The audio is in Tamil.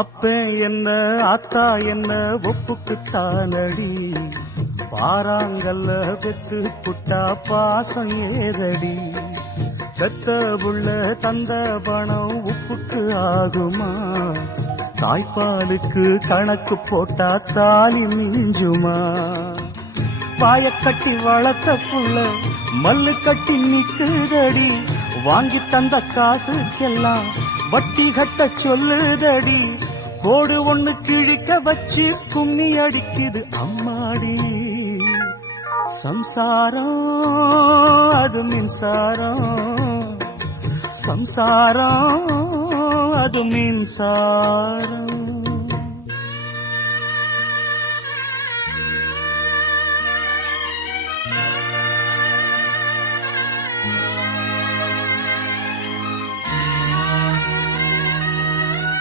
அப்பே என்ன அத்தா என்ன ஒப்புக்குத்தானடி, பாறாங்கல்ல பெத்து புட்டா பாசம் ஏதடி, பெத்த புள்ள தந்த பணம் உப்புக்கு ஆகுமா, தாய்ப்பாலுக்கு கணக்கு போட்டா தாலி மிஞ்சுமா, வாயக்கட்டி வளர்த்த புள்ள மல்லு கட்டி நிக்குதடி, வாங்கி தந்த காசுக்கெல்லாம் வட்டி கட்ட சொல்லுதடி, கோடு ஒண்ணு கிழிக்க வச்சு கும்மி அடிக்குது அம்மாடி, சம்சாரம் அது மின்சாரம், சம்சாரம் அது மின்சாரம்.